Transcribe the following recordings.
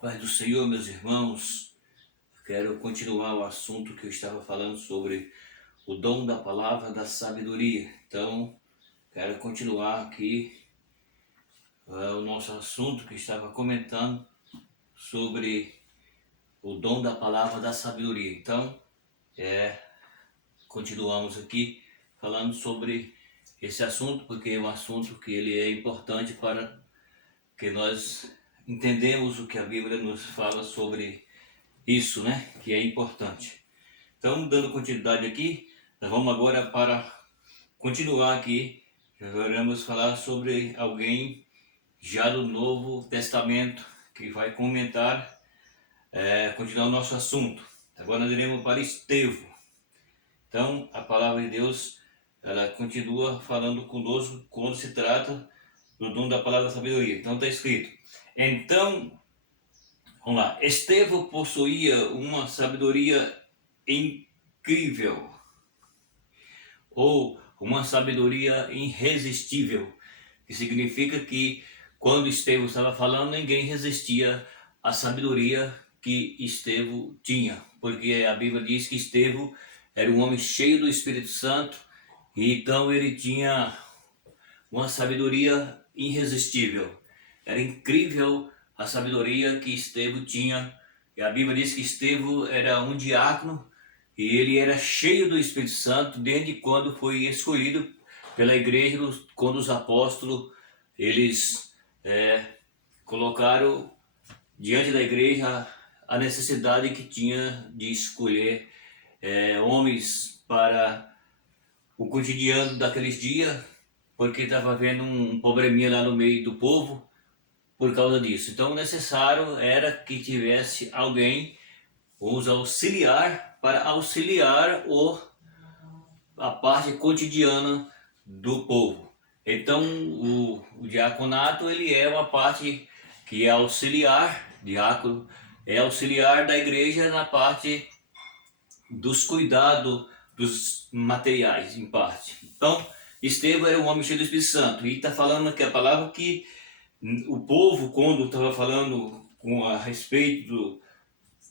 Paz do Senhor, meus irmãos, quero continuar o assunto que eu estava falando sobre o dom da palavra da sabedoria. Então, quero continuar aqui o nosso assunto que estava comentando sobre o dom da palavra da sabedoria. Então, continuamos aqui falando sobre esse assunto, porque é um assunto que ele é importante para que nós entendemos o que a Bíblia nos fala sobre isso, né? Que é importante. Então, dando continuidade aqui, nós vamos agora para continuar aqui. Vamos falar sobre alguém já do Novo Testamento que vai comentar, continuar o nosso assunto. Agora nós iremos para Estevão. Então, a palavra de Deus, ela continua falando conosco quando se trata do dom da palavra da sabedoria. Então está escrito: então, vamos lá, Estevão possuía uma sabedoria incrível, ou uma sabedoria irresistível, que significa que quando Estevão estava falando, ninguém resistia à sabedoria que Estevão tinha, porque a Bíblia diz que Estevão era um homem cheio do Espírito Santo, e então ele tinha uma sabedoria irresistível. Era incrível a sabedoria que Estevão tinha. E a Bíblia diz que Estevão era um diácono e ele era cheio do Espírito Santo desde quando foi escolhido pela igreja, quando os apóstolos eles colocaram diante da igreja a necessidade que tinha de escolher homens para o cotidiano daqueles dias, porque estava havendo um probleminha lá no meio do povo por causa disso. Então, necessário era que tivesse alguém, os auxiliar, para auxiliar a parte cotidiana do povo. Então, o diaconato, ele é uma parte que é auxiliar, diácono, é auxiliar da igreja na parte dos cuidados dos materiais, em parte. Então, Estevão era um homem cheio do Espírito Santo, e está falando aqui a palavra que o povo, quando estava falando a respeito,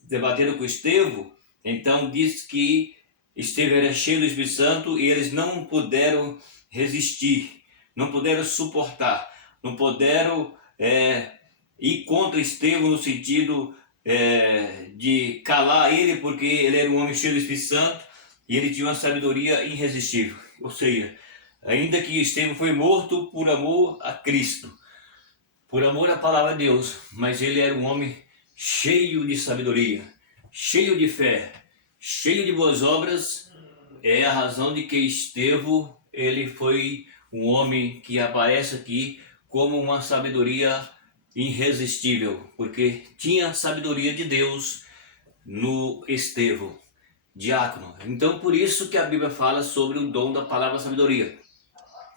debatendo com Estevão, então diz que Estevão era cheio do Espírito Santo e eles não puderam resistir, não puderam suportar, não puderam ir contra Estevão no sentido de calar ele, porque ele era um homem cheio do Espírito Santo e ele tinha uma sabedoria irresistível. Ou seja, ainda que Estevão foi morto por amor a Cristo, por amor à palavra de Deus, mas ele era um homem cheio de sabedoria, cheio de fé, cheio de boas obras. É a razão de que Estevão, ele foi um homem que aparece aqui como uma sabedoria irresistível, porque tinha a sabedoria de Deus no Estevão, diácono. Então, por isso que a Bíblia fala sobre o dom da palavra sabedoria.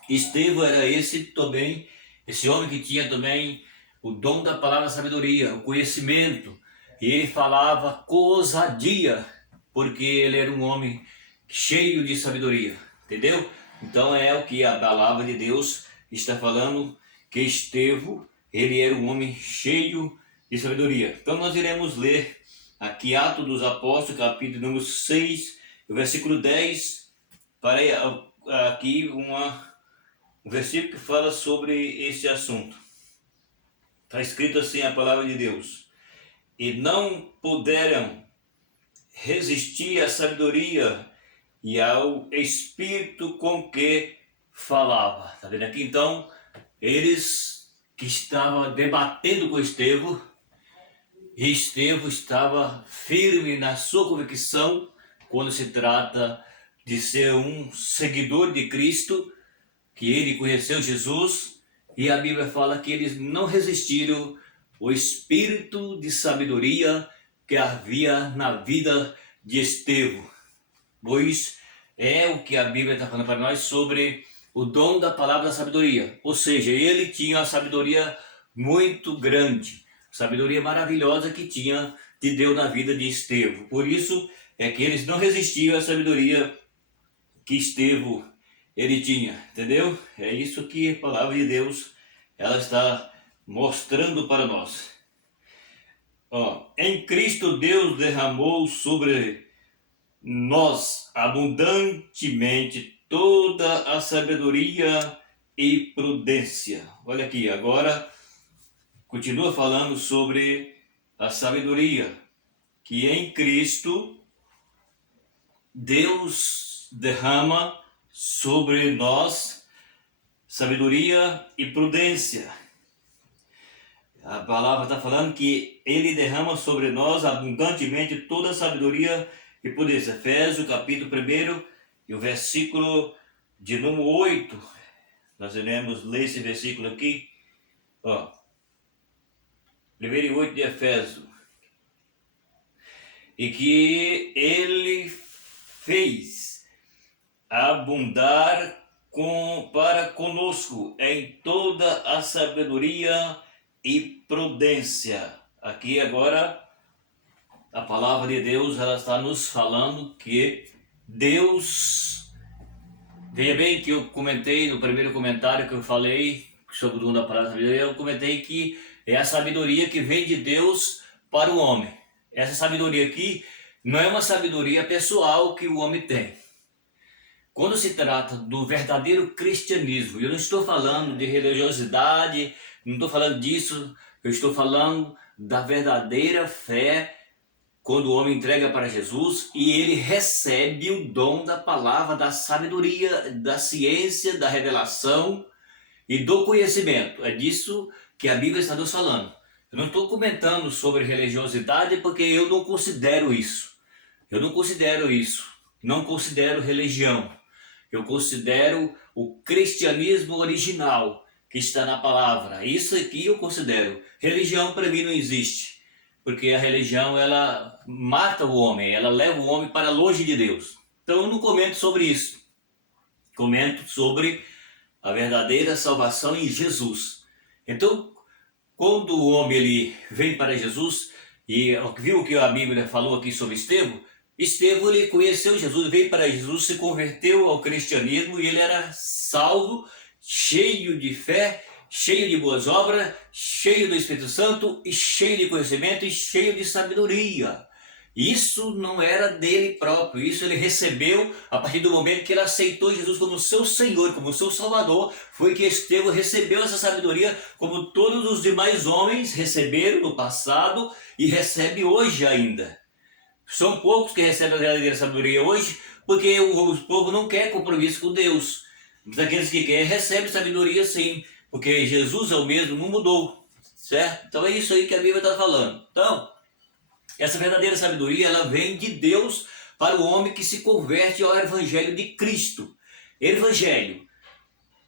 Estevão era esse também, esse homem que tinha também o dom da palavra sabedoria, o conhecimento, e ele falava com ousadia, porque ele era um homem cheio de sabedoria, entendeu? Então é o que a palavra de Deus está falando, que Estevão, ele era um homem cheio de sabedoria. Então nós iremos ler aqui Atos dos Apóstolos, capítulo número 6, versículo 10, para aqui um versículo que fala sobre esse assunto. Está escrito assim a palavra de Deus: e não puderam resistir à sabedoria e ao espírito com que falava. Está vendo aqui? Então, eles que estavam debatendo com Estevão, e Estevão estava firme na sua convicção quando se trata de ser um seguidor de Cristo, que ele conheceu Jesus, e a Bíblia fala que eles não resistiram ao espírito de sabedoria que havia na vida de Estevão, pois é o que a Bíblia está falando para nós sobre o dom da palavra da sabedoria. Ou seja, ele tinha uma sabedoria muito grande, sabedoria maravilhosa que tinha de Deus na vida de Estevão. Por isso é que eles não resistiam à sabedoria que Estevão ele tinha, entendeu? É isso que a palavra de Deus ela está mostrando para nós. Ó, em Cristo Deus derramou sobre nós abundantemente toda a sabedoria e prudência. Olha aqui, agora continua falando sobre a sabedoria, que em Cristo Deus derrama sobre nós sabedoria e prudência. A palavra está falando que Ele derrama sobre nós abundantemente toda a sabedoria e prudência. Efésios, capítulo 1, e o versículo de número 8. Nós iremos ler esse versículo aqui. Ó, 1 e 8 de Efésios. E que Ele fez abundar para conosco em toda a sabedoria e prudência. Aqui agora a palavra de Deus, ela está nos falando que Deus, veja bem que eu comentei no primeiro comentário que eu falei sobre o dom da palavra sabedoria, eu comentei que é a sabedoria que vem de Deus para o homem. Essa sabedoria aqui não é uma sabedoria pessoal que o homem tem. Quando se trata do verdadeiro cristianismo, eu não estou falando de religiosidade, não estou falando disso, eu estou falando da verdadeira fé, quando o homem entrega para Jesus e ele recebe o dom da palavra, da sabedoria, da ciência, da revelação e do conhecimento. É disso que a Bíblia está nos falando. Eu não estou comentando sobre religiosidade porque eu não considero isso. Eu não considero isso. Não considero religião. Eu considero o cristianismo original que está na palavra. Isso aqui eu considero. Religião para mim não existe. Porque a religião, ela mata o homem, ela leva o homem para longe de Deus. Então eu não comento sobre isso. Comento sobre a verdadeira salvação em Jesus. Então, quando o homem ele vem para Jesus, e viu o que a Bíblia falou aqui sobre Estevão, Estevão ele conheceu Jesus, veio para Jesus, se converteu ao cristianismo e ele era salvo, cheio de fé, cheio de boas obras, cheio do Espírito Santo e cheio de conhecimento e cheio de sabedoria. Isso não era dele próprio, isso ele recebeu a partir do momento que ele aceitou Jesus como seu Senhor, como seu Salvador. Foi que Estevão recebeu essa sabedoria como todos os demais homens receberam no passado e recebe hoje ainda. São poucos que recebem a verdadeira sabedoria hoje, porque o povo não quer compromisso com Deus. Mas aqueles que querem recebem sabedoria sim, porque Jesus é o mesmo, não mudou, certo? Então é isso aí que a Bíblia está falando. Então, essa verdadeira sabedoria, ela vem de Deus para o homem que se converte ao Evangelho de Cristo. Evangelho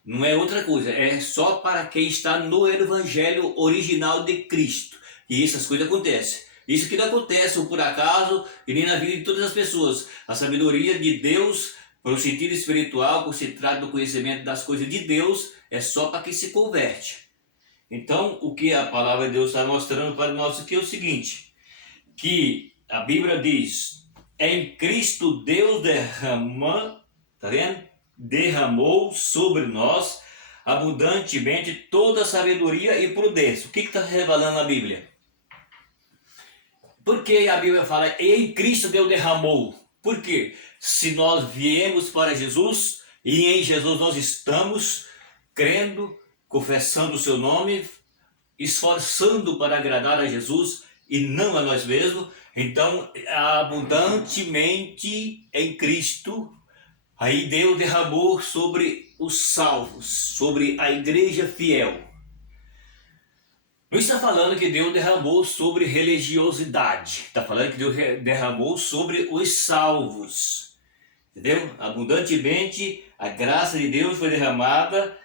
não é outra coisa, é só para quem está no Evangelho original de Cristo. E essas coisas acontecem. Isso que não acontece por acaso e nem na vida de todas as pessoas. A sabedoria de Deus, para o sentido espiritual, por se trata do conhecimento das coisas de Deus, é só para quem se converte. Então, o que a palavra de Deus está mostrando para nós aqui é o seguinte, que a Bíblia diz, em Cristo Deus derrama, tá vendo? Derramou sobre nós abundantemente toda a sabedoria e prudência. O que está revelando a Bíblia? Por que a Bíblia fala, em Cristo Deus derramou? Porque se nós viemos para Jesus, e em Jesus nós estamos crendo, confessando o seu nome, esforçando para agradar a Jesus e não a nós mesmos, então abundantemente em Cristo, aí Deus derramou sobre os salvos, sobre a igreja fiel. Não está falando que Deus derramou sobre religiosidade. Está falando que Deus derramou sobre os salvos. Entendeu? Abundantemente a graça de Deus foi derramada,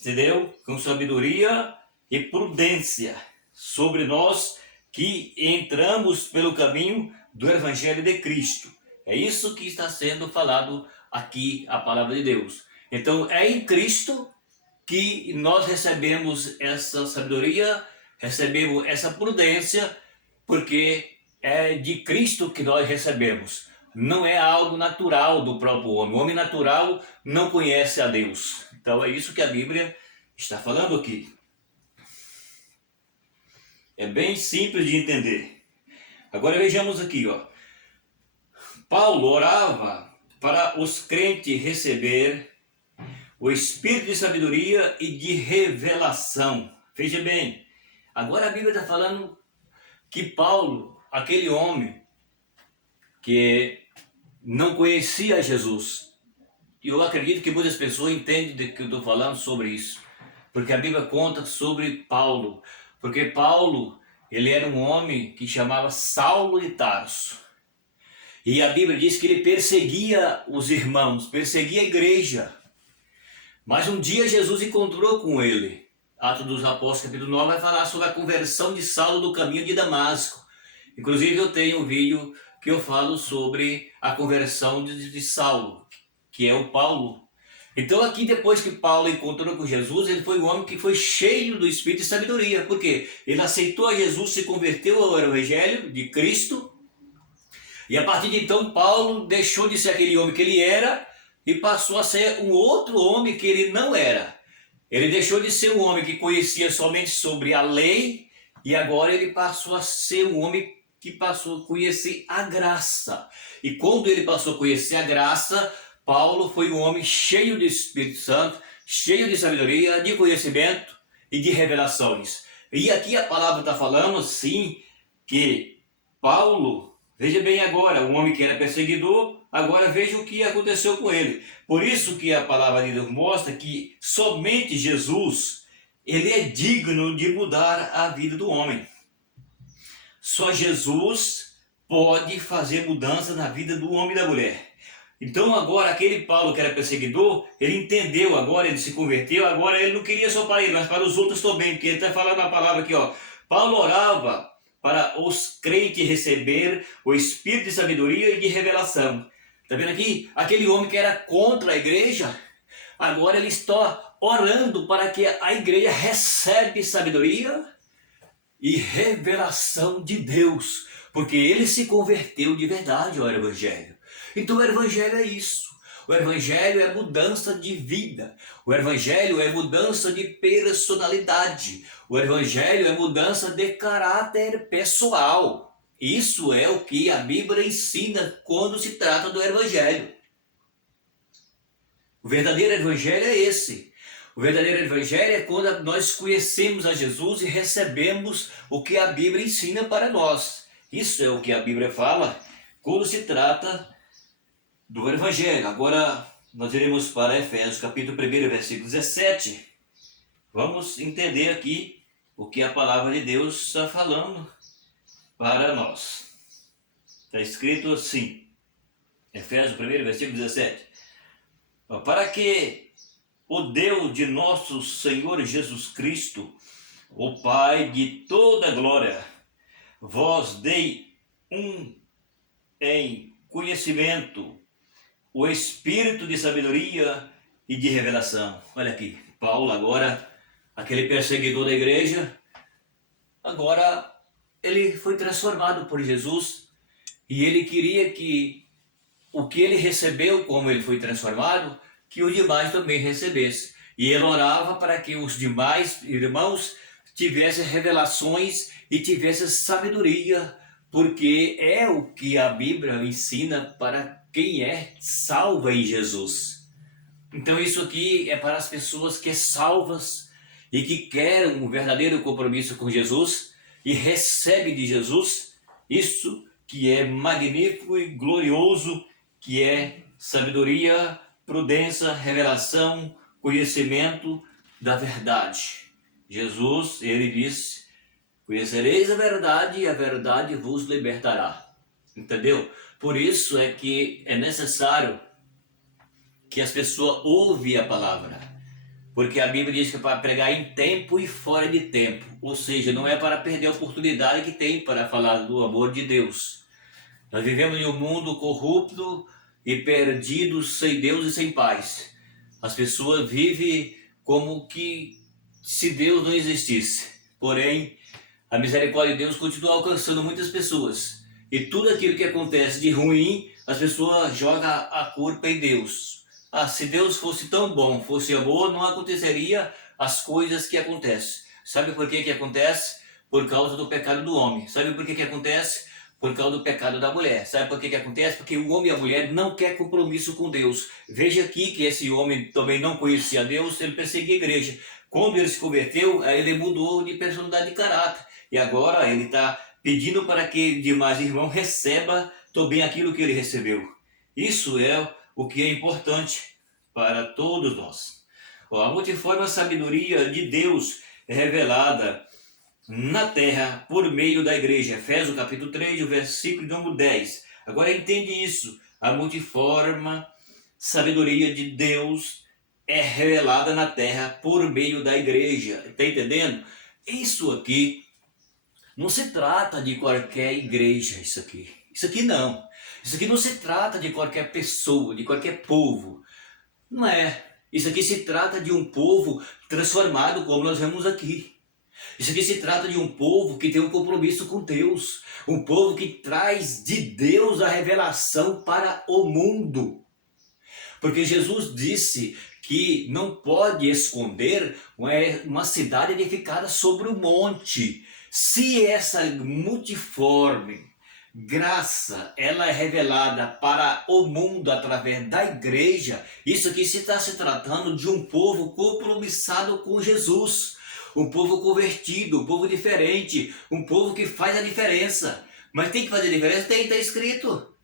entendeu? Com sabedoria e prudência sobre nós que entramos pelo caminho do Evangelho de Cristo. É isso que está sendo falado aqui, a palavra de Deus. Então é em Cristo que nós recebemos essa sabedoria, recebemos essa prudência, porque é de Cristo que nós recebemos. Não é algo natural do próprio homem. O homem natural não conhece a Deus. Então é isso que a Bíblia está falando aqui. É bem simples de entender. Agora vejamos aqui, ó. Paulo orava para os crentes receber o espírito de sabedoria e de revelação. Veja bem, agora a Bíblia está falando que Paulo, aquele homem que não conhecia Jesus, e eu acredito que muitas pessoas entendem do que eu estou falando sobre isso, porque a Bíblia conta sobre Paulo, porque Paulo, ele era um homem que chamava Saulo de Tarso, e a Bíblia diz que ele perseguia os irmãos, perseguia a igreja, mas um dia Jesus encontrou com ele. Atos dos Apóstolos, capítulo 9, vai falar sobre a conversão de Saulo do caminho de Damasco. Inclusive eu tenho um vídeo que eu falo sobre a conversão de Saulo, que é o Paulo. Então aqui, depois que Paulo encontrou com Jesus, ele foi um homem que foi cheio do Espírito e sabedoria. Por quê? Ele aceitou a Jesus, se converteu ao Evangelho de Cristo. E a partir de então, Paulo deixou de ser aquele homem que ele era e passou a ser um outro homem que ele não era. Ele deixou de ser um homem que conhecia somente sobre a lei e agora ele passou a ser um homem que passou a conhecer a graça. E quando ele passou a conhecer a graça, Paulo foi um homem cheio do Espírito Santo, cheio de sabedoria, de conhecimento e de revelações. E aqui a palavra está falando, sim, que Paulo, veja bem agora, um homem que era perseguidor, agora veja o que aconteceu com ele. Por isso que a palavra de Deus mostra que somente Jesus, ele é digno de mudar a vida do homem. Só Jesus pode fazer mudança na vida do homem e da mulher. Então agora aquele Paulo que era perseguidor, ele entendeu agora, ele se converteu, agora ele não queria só para ele, mas para os outros também, porque ele está falando a palavra aqui, ó. Paulo orava para os crentes receber o espírito de sabedoria e de revelação. Está vendo aqui? Aquele homem que era contra a igreja, agora ele está orando para que a igreja recebe sabedoria e revelação de Deus, porque ele se converteu de verdade ao Evangelho. Então o Evangelho é isso. O Evangelho é mudança de vida. O Evangelho é mudança de personalidade. O Evangelho é mudança de caráter pessoal. Isso é o que a Bíblia ensina quando se trata do Evangelho. O verdadeiro Evangelho é esse. O verdadeiro Evangelho é quando nós conhecemos a Jesus e recebemos o que a Bíblia ensina para nós. Isso é o que a Bíblia fala quando se trata do Evangelho. Agora nós iremos para Efésios capítulo 1, versículo 17. Vamos entender aqui o que a palavra de Deus está falando para nós. Está escrito assim, Efésios 1, versículo 17. Para que o Deus de nosso Senhor Jesus Cristo, o Pai de toda glória, vos dei em conhecimento o espírito de sabedoria e de revelação. Olha aqui, Paulo agora, aquele perseguidor da igreja, agora ele foi transformado por Jesus e ele queria que o que ele recebeu, como ele foi transformado, que os demais também recebessem. E ele orava para que os demais irmãos tivessem revelações e tivessem sabedoria, porque é o que a Bíblia ensina para quem é salvo em Jesus. Então isso aqui é para as pessoas que são salvas e que querem um verdadeiro compromisso com Jesus e recebem de Jesus isso que é magnífico e glorioso, que é sabedoria, prudência, revelação, conhecimento da verdade. Jesus, ele disse, conhecereis a verdade e a verdade vos libertará. Entendeu? Por isso é que é necessário que as pessoas ouvem a palavra. Porque a Bíblia diz que é para pregar em tempo e fora de tempo. Ou seja, não é para perder a oportunidade que tem para falar do amor de Deus. Nós vivemos em um mundo corrupto e perdido, sem Deus e sem paz. As pessoas vivem como que se Deus não existisse. Porém, a misericórdia de Deus continua alcançando muitas pessoas. E tudo aquilo que acontece de ruim, as pessoas jogam a culpa em Deus. Se Deus fosse tão bom, fosse amor, não aconteceria as coisas que acontecem. Sabe por que acontece? Por causa do pecado do homem. Sabe por que acontece? por causa do pecado da mulher. Sabe por que acontece? Porque o homem e a mulher não quer compromisso com Deus. Veja aqui que esse homem também não conhecia Deus, ele perseguia a igreja. Quando ele se converteu, ele mudou de personalidade de caráter. E agora ele está pedindo para que demais irmãos receba também aquilo que ele recebeu. Isso é o que é importante para todos nós. A multiforme sabedoria de Deus é revelada na terra por meio da igreja. Efésios capítulo 3, o versículo número 10. Agora entende isso. A multiforme sabedoria de Deus é revelada na terra por meio da igreja. Está entendendo? Isso aqui não se trata de qualquer igreja, isso aqui. Isso aqui não. Isso aqui não se trata de qualquer pessoa, de qualquer povo. Não é. Isso aqui se trata de um povo transformado, como nós vemos aqui. Isso aqui se trata de um povo que tem um compromisso com Deus. Um povo que traz de Deus a revelação para o mundo. Porque Jesus disse que não pode esconder uma cidade edificada sobre o monte. Se essa multiforme graça ela é revelada para o mundo através da igreja, isso aqui se está se tratando de um povo compromissado com Jesus, um povo convertido, um povo diferente, um povo que faz a diferença. Mas tem que fazer a diferença? Tem, está escrito.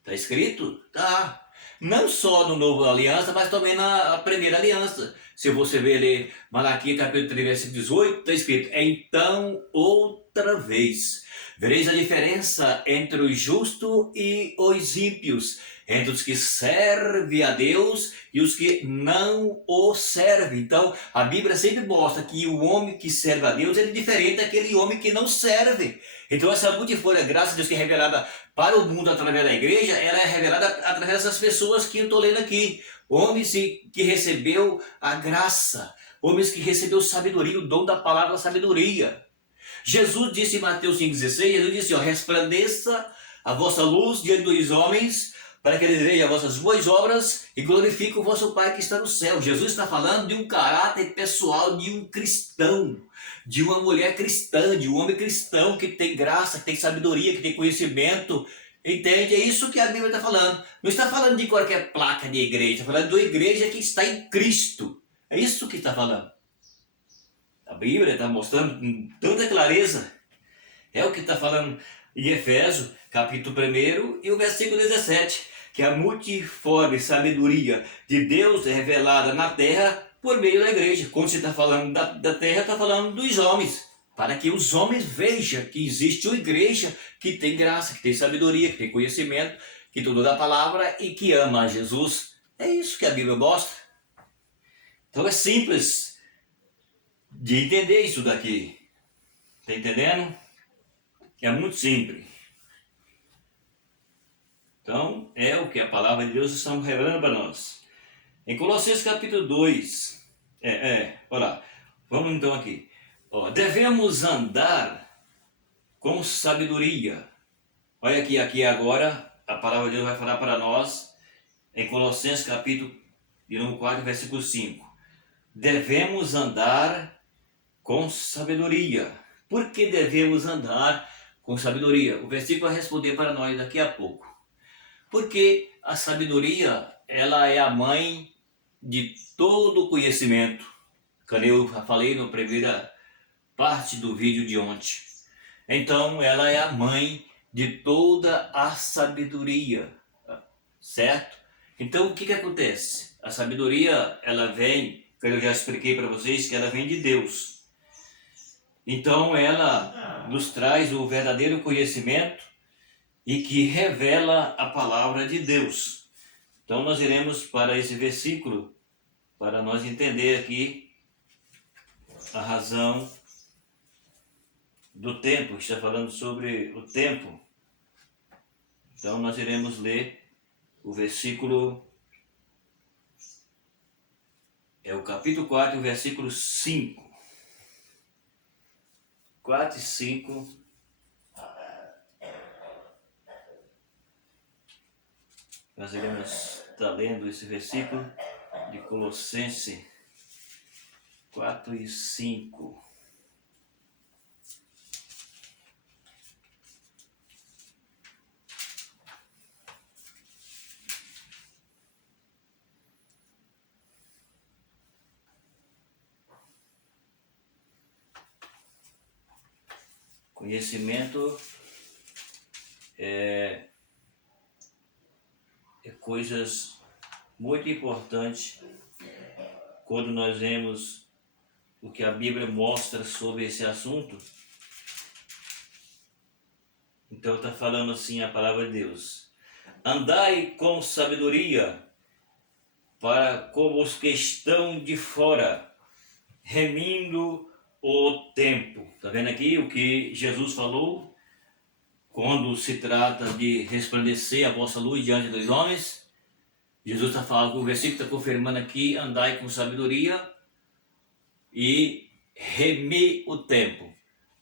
Está escrito? Tá. Não só no Novo Aliança, mas também na Primeira Aliança. Se você ver ali Malaquias capítulo 3, versículo 18, está escrito: então outra vez vereis a diferença entre os justos e os ímpios, entre os que servem a Deus e os que não o servem. Então, a Bíblia sempre mostra que o homem que serve a Deus é diferente daquele homem que não serve. Então, essa multiforme graça de Deus que é revelada para o mundo através da igreja, ela é revelada através dessas pessoas que eu estou lendo aqui. Homens que recebeu a graça, homens que recebeu sabedoria, o dom da palavra sabedoria. Jesus disse em Mateus 5,16, ele disse, resplandeça a vossa luz diante dos homens, para que eles vejam as vossas boas obras e glorifiquem o vosso Pai que está no céu. Jesus está falando de um caráter pessoal de um cristão, de uma mulher cristã, de um homem cristão que tem graça, que tem sabedoria, que tem conhecimento. Entende? É isso que a Bíblia está falando. Não está falando de qualquer placa de igreja, está falando de uma igreja que está em Cristo. É isso que está falando. A Bíblia está mostrando com tanta clareza. É o que está falando em Efésios, capítulo 1 e o versículo 17. Que a multiforme sabedoria de Deus é revelada na terra por meio da igreja. Quando você está falando da terra, está falando dos homens. Para que os homens vejam que existe uma igreja que tem graça, que tem sabedoria, que tem conhecimento, que tudo da palavra e que ama a Jesus. É isso que a Bíblia mostra. Então é simples de entender isso daqui. Está entendendo? É muito simples. Então, é o que a palavra de Deus está revelando para nós. Em Colossenses capítulo 2, olha lá, vamos então aqui. Devemos andar com sabedoria. Olha aqui agora, a palavra de Deus vai falar para nós, em Colossenses capítulo de número 4, versículo 5. Devemos andar com sabedoria. Por que devemos andar com sabedoria? O versículo vai responder para nós daqui a pouco. Porque a sabedoria, ela é a mãe de todo conhecimento. Como eu falei na primeira parte do vídeo de ontem. Então, ela é a mãe de toda a sabedoria, certo? Então, o que acontece? A sabedoria, ela vem, como eu já expliquei para vocês, que ela vem de Deus. Então, ela nos traz o verdadeiro conhecimento e que revela a palavra de Deus. Então nós iremos para esse versículo, para nós entender aqui a razão do tempo, está falando sobre o tempo. Então nós iremos ler o versículo, o capítulo 4, o versículo 5. 4 e 5. Nós iremos estar lendo esse versículo de Colossenses 4 e 5. Conhecimento é coisas muito importantes quando nós vemos o que a Bíblia mostra sobre esse assunto. Então está falando assim a palavra de Deus: andai com sabedoria para como os que estão de fora, remindo o tempo. Está vendo aqui o que Jesus falou quando se trata de resplandecer a vossa luz diante dos homens? Jesus está falando, o versículo está confirmando aqui: andai com sabedoria e remi o tempo,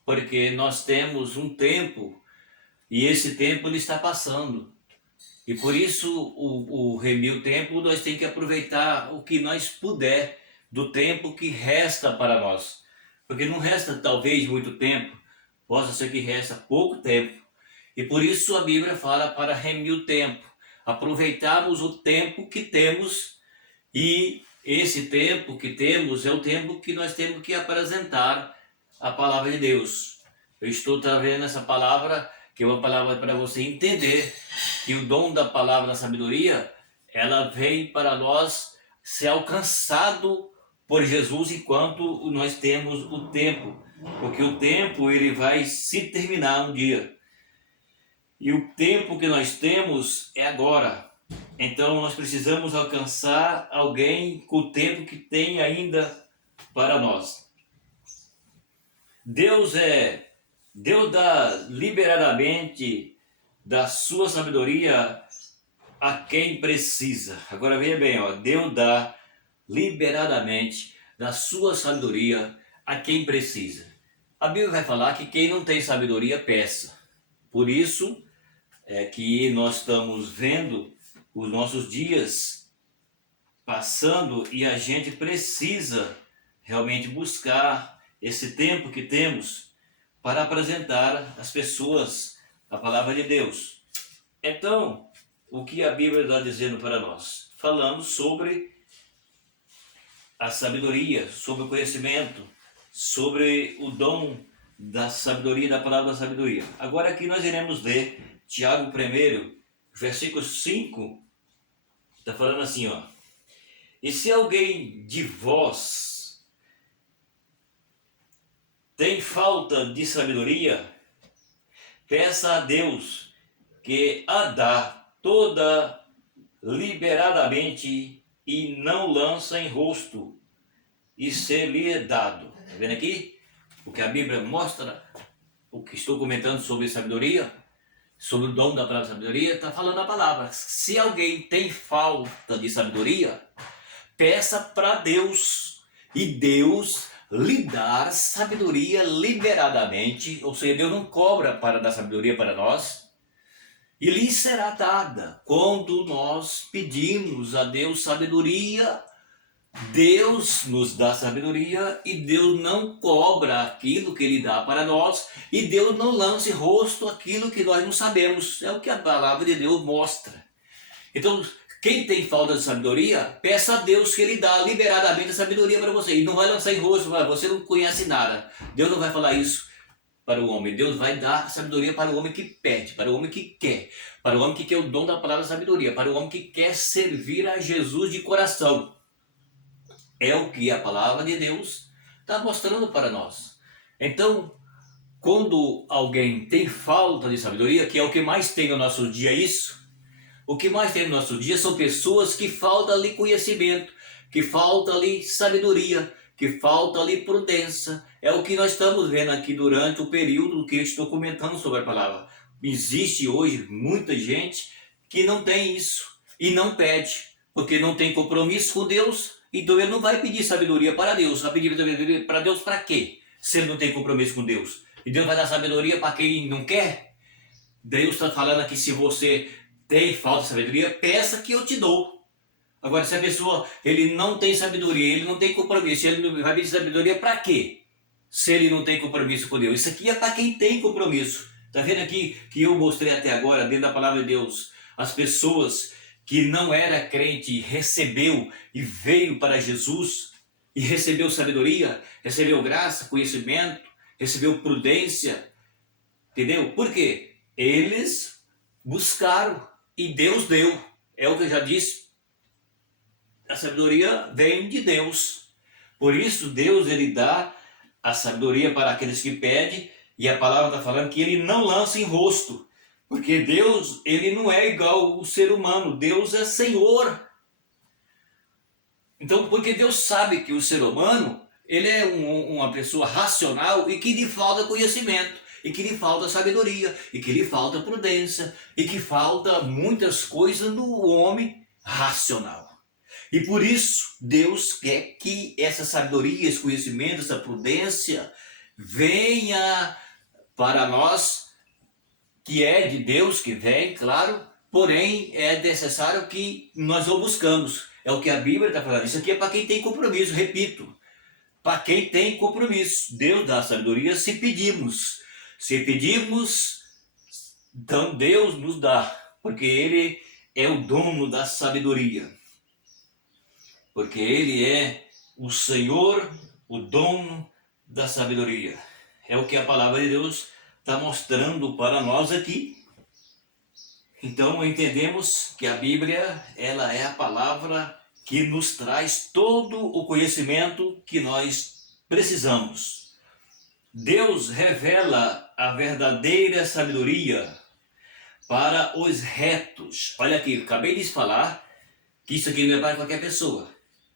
porque nós temos um tempo e esse tempo ele está passando. E por isso o remir o tempo, nós temos que aproveitar o que nós puder do tempo que resta para nós. Porque não resta talvez muito tempo, possa ser que resta pouco tempo. E por isso a Bíblia fala para remir o tempo, aproveitarmos o tempo que temos, e esse tempo que temos é o tempo que nós temos que apresentar a palavra de Deus. Eu estou trazendo essa palavra, que é uma palavra para você entender que o dom da palavra da sabedoria, ela vem para nós ser alcançado por Jesus enquanto nós temos o tempo, porque o tempo ele vai se terminar um dia. E o tempo que nós temos é agora. Então nós precisamos alcançar alguém com o tempo que tem ainda para nós. Deus dá liberadamente da sua sabedoria a quem precisa. Agora veja bem, Deus dá liberadamente da sua sabedoria a quem precisa. A Bíblia vai falar que quem não tem sabedoria peça. Por isso é que nós estamos vendo os nossos dias passando e a gente precisa realmente buscar esse tempo que temos para apresentar às pessoas a palavra de Deus. Então, o que a Bíblia está dizendo para nós? Falando sobre a sabedoria, sobre o conhecimento, sobre o dom da sabedoria, da palavra da sabedoria. Agora aqui nós iremos ler Tiago 1, versículo 5, está falando assim, e se alguém de vós tem falta de sabedoria, peça a Deus, que a dá toda liberadamente e não lança em rosto, e ser-lhe é dado. Está vendo aqui? O que a Bíblia mostra, o que estou comentando sobre sabedoria, sobre o dom da palavra sabedoria, está falando a palavra. Se alguém tem falta de sabedoria, peça para Deus, e Deus lhe dá sabedoria liberadamente, ou seja, Deus não cobra para dar sabedoria para nós, e lhe será dada. Quando nós pedimos a Deus sabedoria, Deus nos dá sabedoria, e Deus não cobra aquilo que Ele dá para nós, e Deus não lança em rosto aquilo que nós não sabemos. É o que a palavra de Deus mostra. Então, quem tem falta de sabedoria, peça a Deus que Ele dá liberadamente a sabedoria para você. E não vai lançar em rosto, você não conhece nada. Deus não vai falar isso para o homem. Deus vai dar sabedoria para o homem que pede, para o homem que quer, para o homem que quer o dom da palavra sabedoria, para o homem que quer servir a Jesus de coração. É o que a palavra de Deus está mostrando para nós. Então, quando alguém tem falta de sabedoria, que é o que mais tem no nosso dia, o que mais tem no nosso dia são pessoas que falta ali conhecimento, que falta ali sabedoria, que falta ali prudência. É o que nós estamos vendo aqui durante o período que eu estou comentando sobre a palavra. Existe hoje muita gente que não tem isso e não pede, porque não tem compromisso com Deus. Então ele não vai pedir sabedoria para Deus. Vai pedir sabedoria para Deus para quê? Se ele não tem compromisso com Deus. E Deus vai dar sabedoria para quem não quer? Deus está falando aqui, se você tem falta de sabedoria, peça que eu te dou. Agora, se a pessoa ele não tem sabedoria, ele não tem compromisso, ele vai pedir sabedoria para quê? Se ele não tem compromisso com Deus. Isso aqui é para quem tem compromisso. Está vendo aqui que eu mostrei até agora, dentro da palavra de Deus, as pessoas que não era crente, recebeu e veio para Jesus, e recebeu sabedoria, recebeu graça, conhecimento, recebeu prudência, Entendeu? Por quê? Eles buscaram e Deus deu. É o que eu já disse. A sabedoria vem de Deus. Por isso Deus ele dá a sabedoria para aqueles que pedem, e a palavra está falando que ele não lança em rosto. Porque Deus, ele não é igual o ser humano. Deus é Senhor. Então, porque Deus sabe que o ser humano, ele é uma pessoa racional e que lhe falta conhecimento, e que lhe falta sabedoria, e que lhe falta prudência, e que falta muitas coisas no homem racional. E por isso, Deus quer que essa sabedoria, esse conhecimento, essa prudência venha para nós, que é de Deus, que vem, claro, porém é necessário que nós o buscamos. É o que a Bíblia está falando. Isso aqui é para quem tem compromisso, repito. Para quem tem compromisso. Deus dá sabedoria se pedimos. Se pedimos, então Deus nos dá. Porque Ele é o dono da sabedoria. Porque Ele é o Senhor, o dono da sabedoria. É o que a palavra de Deus está mostrando para nós aqui. Então entendemos que a Bíblia, ela é a palavra que nos traz todo o conhecimento que nós precisamos. Deus revela a verdadeira sabedoria para os retos. Olha aqui, eu acabei de falar que isso aqui não é para qualquer pessoa.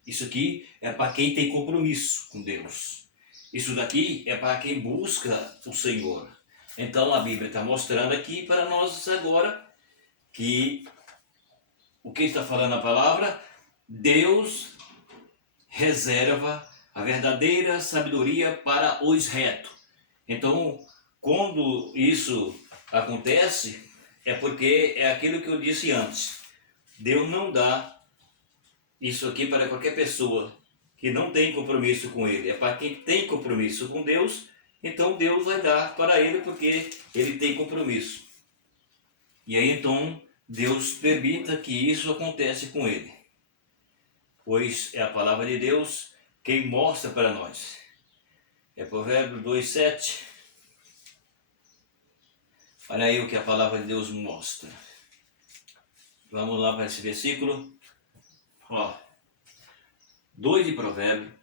Isso aqui é para quem tem compromisso com Deus. Isso daqui é para quem busca o Senhor. Então a Bíblia está mostrando aqui para nós agora que o que está falando a palavra, Deus reserva a verdadeira sabedoria para os retos. Então, quando isso acontece, é porque é aquilo que eu disse antes. Deus não dá isso aqui para qualquer pessoa que não tem compromisso com Ele. É para quem tem compromisso com Deus, então Deus vai dar para ele porque ele tem compromisso. E aí então Deus permita que isso aconteça com ele, pois é a palavra de Deus quem mostra para nós. É Provérbios 2:7. Olha aí o que a palavra de Deus mostra. Vamos lá para esse versículo. 2 de Provérbios.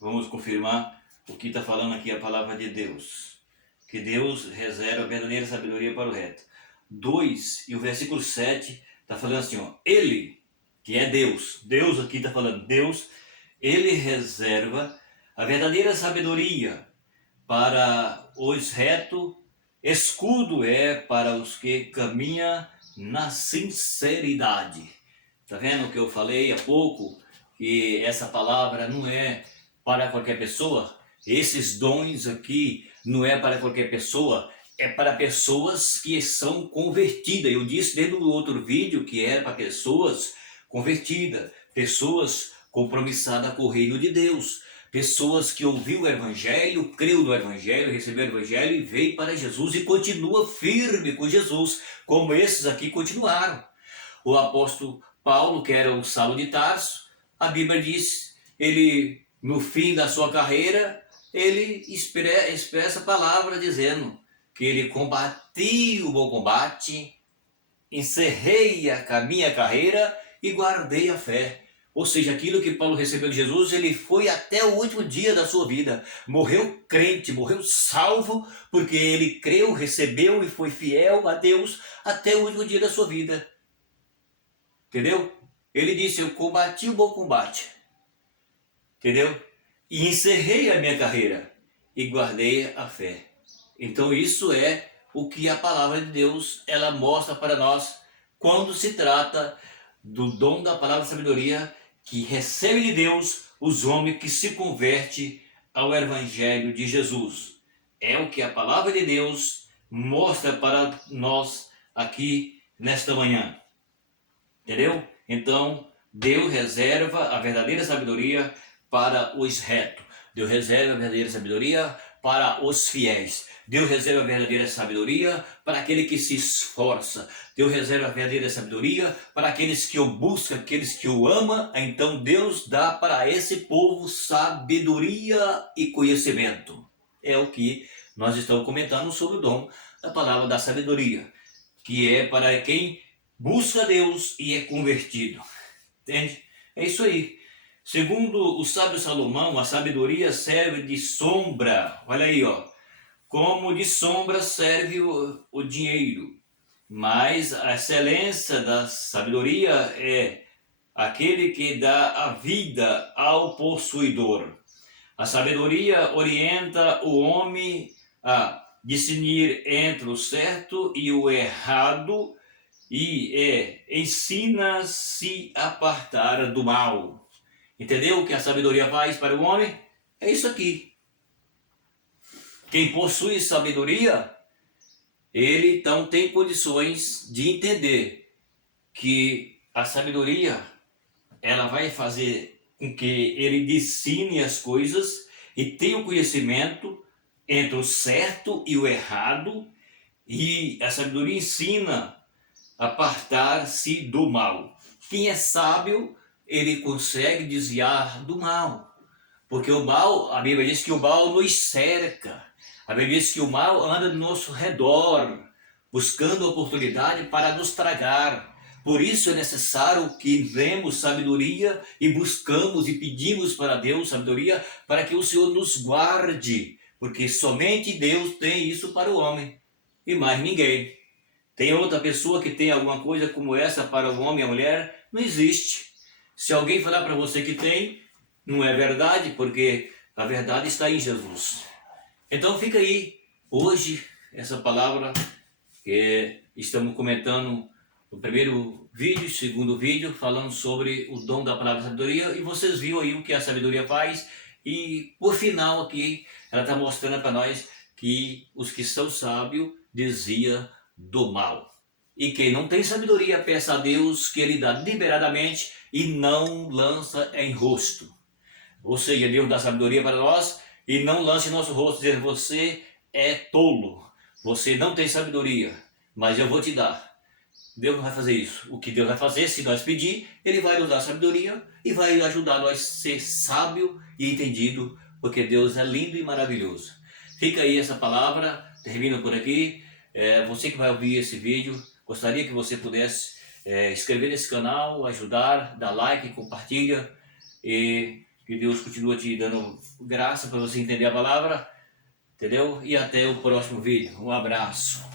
Vamos confirmar o que está falando aqui a palavra de Deus. Que Deus reserva a verdadeira sabedoria para o reto. 2 e o versículo 7 está falando assim, Ele, que é Deus, Deus aqui está falando, Deus, Ele reserva a verdadeira sabedoria para os retos, escudo é para os que caminham na sinceridade. Está vendo o que eu falei há pouco? Que essa palavra não é para qualquer pessoa. Esses dons aqui não é para qualquer pessoa, é para pessoas que são convertidas. Eu disse dentro do outro vídeo que era para pessoas convertidas, pessoas compromissadas com o reino de Deus, pessoas que ouviu o Evangelho, creu no Evangelho, recebeu o Evangelho e veio para Jesus e continua firme com Jesus, como esses aqui continuaram. O apóstolo Paulo, que era o Saulo de Tarso, a Bíblia diz, ele no fim da sua carreira, ele expressa a palavra dizendo que ele combatiu o bom combate, encerrei a minha carreira e guardei a fé. Ou seja, aquilo que Paulo recebeu de Jesus, ele foi até o último dia da sua vida. Morreu crente, morreu salvo, porque ele creu, recebeu e foi fiel a Deus até o último dia da sua vida. Entendeu? Ele disse, eu combati o bom combate. Entendeu? E encerrei a minha carreira e guardei a fé. Então isso é o que a palavra de Deus ela mostra para nós quando se trata do dom da palavra de sabedoria que recebe de Deus os homens que se convertem ao Evangelho de Jesus. É o que a palavra de Deus mostra para nós aqui nesta manhã. Entendeu? Então Deus reserva a verdadeira sabedoria para os retos. Deus reserva a verdadeira sabedoria para os fiéis. Deus reserva a verdadeira sabedoria para aquele que se esforça. Deus reserva a verdadeira sabedoria para aqueles que o buscam, aqueles que o amam. Então Deus dá para esse povo sabedoria e conhecimento. é o que nós estamos comentando sobre o dom da palavra da sabedoria, que é para quem busca Deus e é convertido. Entende? É isso aí. Segundo o sábio Salomão, a sabedoria serve de sombra. Olha aí, ó. Como de sombra serve o dinheiro. Mas a excelência da sabedoria é aquele que dá a vida ao possuidor. A sabedoria orienta o homem a discernir entre o certo e o errado e ensina a se apartar do mal. Entendeu o que a sabedoria faz para o homem? É isso aqui. Quem possui sabedoria, ele então tem condições de entender que a sabedoria ela vai fazer com que ele discerne as coisas e tenha o conhecimento entre o certo e o errado, e a sabedoria ensina a apartar-se do mal. Quem é sábio, ele consegue desviar do mal, porque o mal, a Bíblia diz que o mal nos cerca, a Bíblia diz que o mal anda no nosso redor, buscando oportunidade para nos tragar. Por isso é necessário que demos sabedoria e buscamos e pedimos para Deus sabedoria para que o Senhor nos guarde, porque somente Deus tem isso para o homem e mais ninguém. Tem outra pessoa que tem alguma coisa como essa para o homem e a mulher? Não existe. Se alguém falar para você que tem, não é verdade, porque a verdade está em Jesus. Então fica aí, hoje, essa palavra que estamos comentando no primeiro vídeo, segundo vídeo, falando sobre o dom da palavra sabedoria, e vocês viram aí o que a sabedoria faz, e por final aqui, ela está mostrando para nós que os que são sábios desviam do mal. E quem não tem sabedoria, peça a Deus que Ele dá liberadamente e não lança em rosto. Ou seja, Deus dá sabedoria para nós e não lance em nosso rosto dizendo: você é tolo, você não tem sabedoria, mas eu vou te dar. Deus não vai fazer isso. O que Deus vai fazer, se nós pedir, Ele vai nos dar sabedoria e vai ajudar nós a ser sábio e entendido, porque Deus é lindo e maravilhoso. Fica aí essa palavra, termina por aqui. Você que vai ouvir esse vídeo, gostaria que você pudesse inscrever nesse canal, ajudar, dar like, compartilha, e que Deus continue te dando graça para você entender a palavra, entendeu? E até o próximo vídeo. Um abraço.